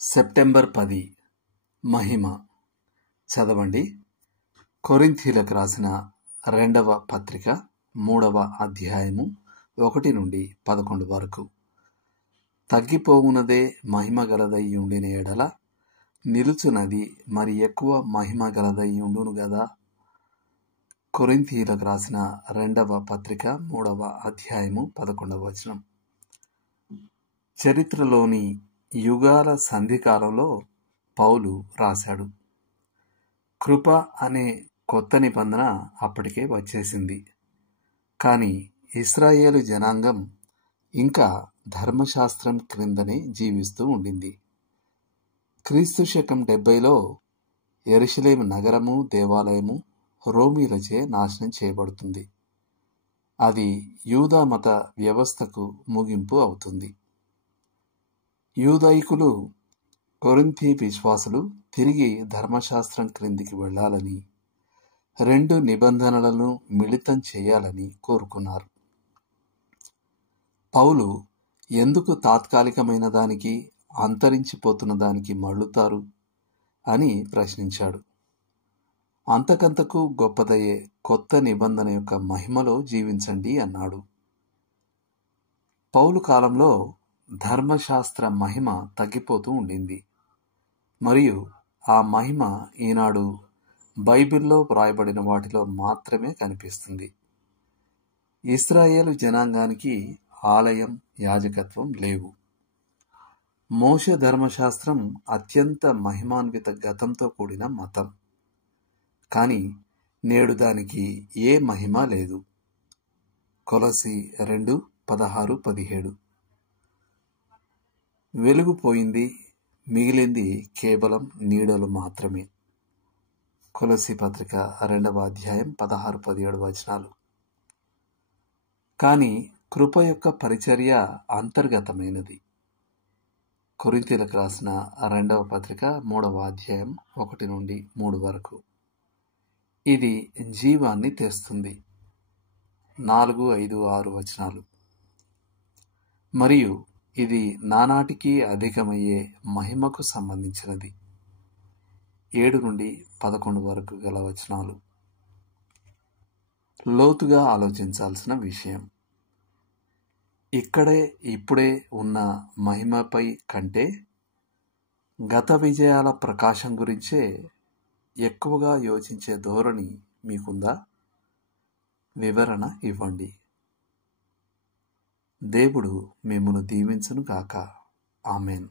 September 10 మహిమ. చదవండి. కొరింథీలకు రాసిన 2వ పత్రిక 3వ అధ్యాయము 1 నుండి 11 వరకు. తగ్గిపోవునదే మహిమ గలదై ఉండిన ఎడల నిలుచున్నది మరి ఎక్కువ మహిమ గలదై ఉండును గదా. కొరింథీలకు రాసిన 2వ పత్రిక 3వ అధ్యాయము 11వ వచనం. చరిత్రలోని యుగాల సంధికాలంలో పౌలు రాశాడు. కృప అనే కొత్త నిబంధన అప్పటికే వచ్చేసింది. కానీ ఇశ్రాయేలు జనాంగం ఇంకా ధర్మశాస్త్రం క్రిందనే జీవిస్తూ ఉండింది. క్రీస్తు శకం 70లో యెరూషలేము నగరము, దేవాలయము రోమీలచే నాశనం చేయబడుతుంది. అది యూదా మత వ్యవస్థకు ముగింపు అవుతుంది. యూదాయికులు, కొరింథీ విశ్వాసులు తిరిగి ధర్మశాస్త్రం క్రిందికి వెళ్లాలని, 2 నిబంధనలను మిళితం చేయాలని కోరుకున్నారు. పౌలు ఎందుకు తాత్కాలికమైన దానికి, అంతరించిపోతున్న దానికి మళ్ళుతారు అని ప్రశ్నించాడు. అంతకంతకు గొప్పదయ్యే కొత్త నిబంధన యొక్క మహిమలో జీవించండి అన్నాడు. పౌలు కాలంలో ధర్మశాస్త్ర మహిమ తగ్గిపోతూ ఉండింది. మరియు ఆ మహిమ ఈనాడు బైబిల్లో వ్రాయబడిన వాటిలో మాత్రమే కనిపిస్తుంది. ఇశ్రాయేలు జనాంగానికి ఆలయం, యాజకత్వం లేవు. మోషే ధర్మశాస్త్రం అత్యంత మహిమాన్విత గతంతో కూడిన మతం. కానీ నేడు దానికి ఏ మహిమ లేదు. కొలస్సీ 2:16-17. వెలుగు పోయింది, మిగిలింది కేవలం నీడలు మాత్రమే. కొలస్సీ పత్రిక 2వ అధ్యాయం 16-17 వచనాలు. కానీ కృప యొక్క పరిచర్య అంతర్గతమైనది. కొరింథీలకు రాసిన 2వ పత్రిక 3వ అధ్యాయం 1 నుండి 3 వరకు. ఇది జీవాన్ని తెస్తుంది. 4, 5, 6 వచనాలు. మరియు ఇది నానాటికి అధికమయ్యే మహిమకు సంబంధించినది. 7 నుండి 11 వరకు గల వచనాలు. లోతుగా ఆలోచించాల్సిన విషయం. ఇక్కడే ఇప్పుడే ఉన్న మహిమపై కంటే గత విజయాల ప్రకాశం గురించే ఎక్కువగా యోచించే ధోరణి మీకుందా? వివరణ ఇవ్వండి. దేవుడు మిమ్మును దీవించును గాక. ఆమేన్.